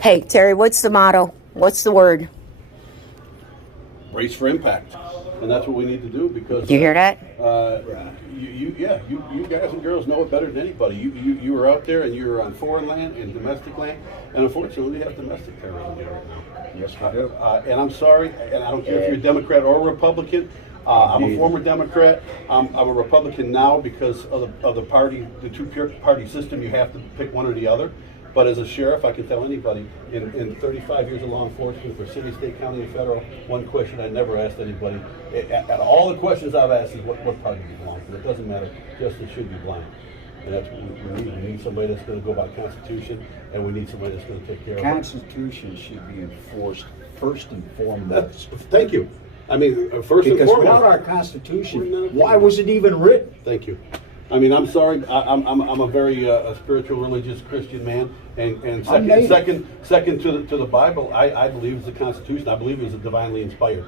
Hey, Terry, what's the motto? What's the word? Race for impact. And that's what we need to do because... Do you hear that? You guys and girls know it better than anybody. You were out there and you were on foreign land and domestic land, and unfortunately we have domestic terrorism here right now. Yes, we do. And I'm sorry, and I don't care if you're a Democrat or a Republican. I'm a former Democrat. I'm a Republican now because of the party, the two-party system. You have to pick one or the other. But as a sheriff, I can tell anybody, in 35 years of law enforcement for city, state, county, and federal, one question I never asked anybody, at all the questions I've asked is what party you belong to. It doesn't matter, justice should be blind. And that's what we need. We need somebody that's going to go by the Constitution, and we need somebody that's going to take care of it. The Constitution should be enforced first and foremost. Thank you. I mean, first and foremost. Because without our Constitution, why was it even written? Thank you. I mean, I'm sorry. I'm a very spiritual, religious Christian man, and second to the Bible, I believe it's the Constitution. I believe it was divinely inspired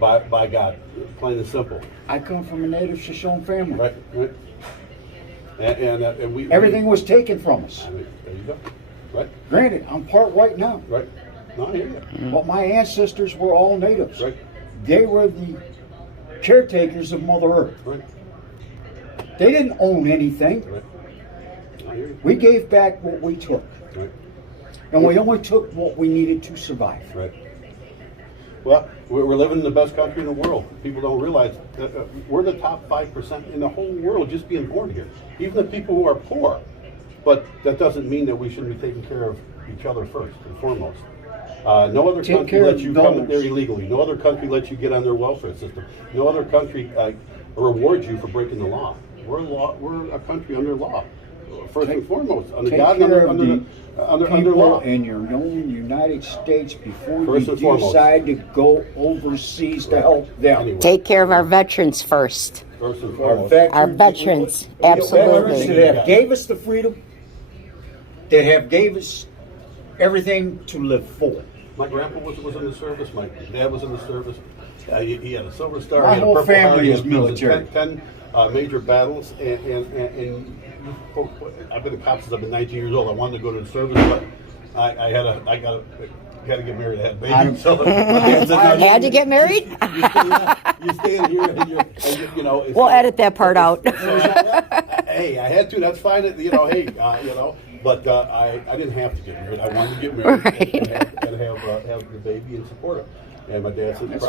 by God, plain and simple. I come from a native Shoshone family. Right. And everything was taken from us. I mean, there you go. Right. Granted, I'm part white now. Right. No, I hear you. But my ancestors were all natives. Right. They were the caretakers of Mother Earth. Right. They didn't own anything. Right. I hear you. We gave back what we took. Right. And we only took what we needed to survive. Right. Well, we're living in the best country in the world. People don't realize that we're the top 5% in the whole world just being born here. Even the people who are poor. But that doesn't mean that we shouldn't be taking care of each other first and foremost. No other country lets you come in there illegally. No other country lets you get on their welfare system. No other country rewards you for breaking the law. We're a country under law, first and foremost, under God and under law. In your own United States before you decide to go overseas to help them. Anyway. Take care of our veterans first. First and foremost. Our veterans, absolutely. Veterans that have gave us the freedom, that have gave us everything to live for. My grandpa was in the service. My dad was in the service. He had a Silver Star. My he had whole a Purple family Heart. is military. 10 major battles, and I've been a cop since I've been 19 years old. I wanted to go to the service, but I had to get married. I had babies. So had to get married? You stay in here, and you know. We'll edit that part out. Hey, I had to. That's fine. But I didn't have to get married. I wanted to get married and have the baby and support him. And my dad said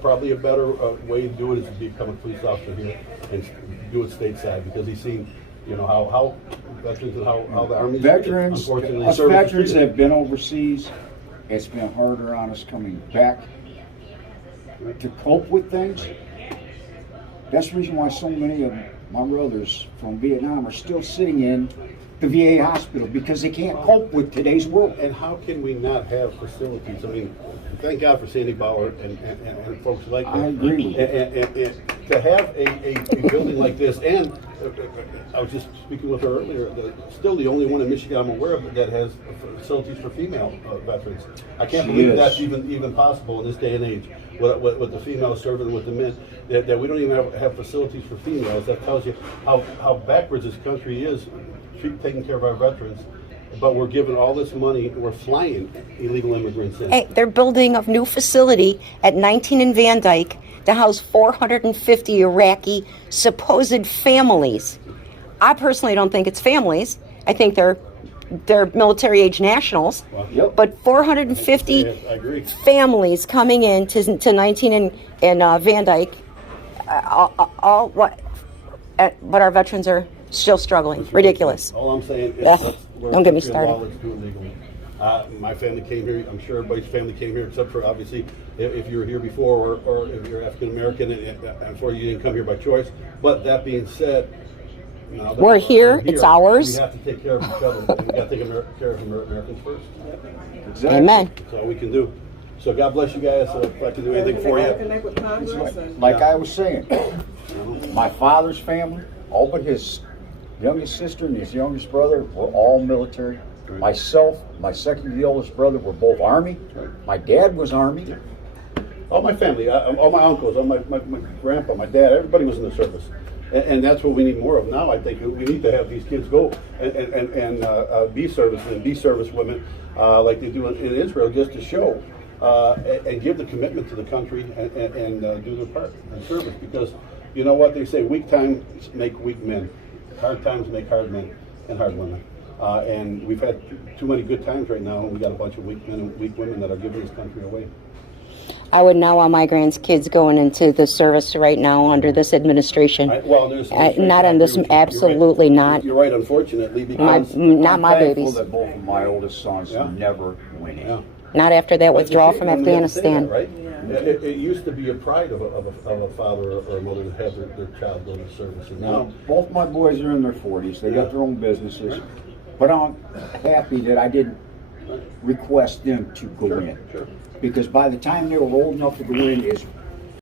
probably a better way to do it is to become a police officer here and do it stateside, because he's seen, how veterans and how the Army veterans have been overseas. It's been harder on us coming back to cope with things. That's the reason why so many of my brothers from Vietnam are still sitting in the VA hospital, because they can't cope with today's world. And how can we not have facilities? I mean, thank God for Sandy Bauer and folks like that. I agree. And to have a building like this, and I was just speaking with her earlier, still the only one in Michigan I'm aware of that has facilities for female veterans. I can't believe that's even possible in this day and age, with the females serving with the men, that we don't even have facilities for females. That tells you how backwards this country is, taking care of our veterans. But we're giving all this money, we're flying illegal immigrants in. Hey, they're building a new facility at 19 in Van Dyke to house 450 Iraqi supposed families. I personally don't think it's families. I think they're military age nationals. Well, but 450 families coming in to 19 in Van Dyke. But our veterans are still struggling. Ridiculous. All I'm saying is, don't get me started. Let's do it legally. My family came here. I'm sure everybody's family came here, except for obviously if you were here before, or if you're African American, and unfortunately you didn't come here by choice. But that being said, now that we're here. It's ours. We have to take care of each other. And we got to take care of Americans first. Exactly. Amen. That's all we can do. So God bless you guys. If I can do anything for you. Like I was saying, my father's family, all but his youngest sister and his youngest brother, were all military. Myself, my second to the oldest brother, were both Army. My dad was Army. All my family, all my uncles, all my grandpa, my dad, everybody was in the service. And that's what we need more of now. I think we need to have these kids go and be servicemen, be servicewomen, like they do in Israel, just to show and give the commitment to the country and do their part in service. Because you know what they say: weak times make weak men, hard times make hard men and hard women. And we've had too many good times right now, and we got a bunch of weak men and weak women that are giving this country away. I would not want my grandkids going into the service right now under this administration. Not on this, absolutely not. You're right, unfortunately, because not my thankful babies. that both of my oldest sons never went in. Yeah. Not after that But withdrawal you from can't even Afghanistan. say that, right? It used to be a pride of a father or a mother to have their child go to service, and now Both my boys are in their 40s. They got their own businesses. But I'm happy that I didn't request them to go in. Sure. Because by the time they were old enough to go in is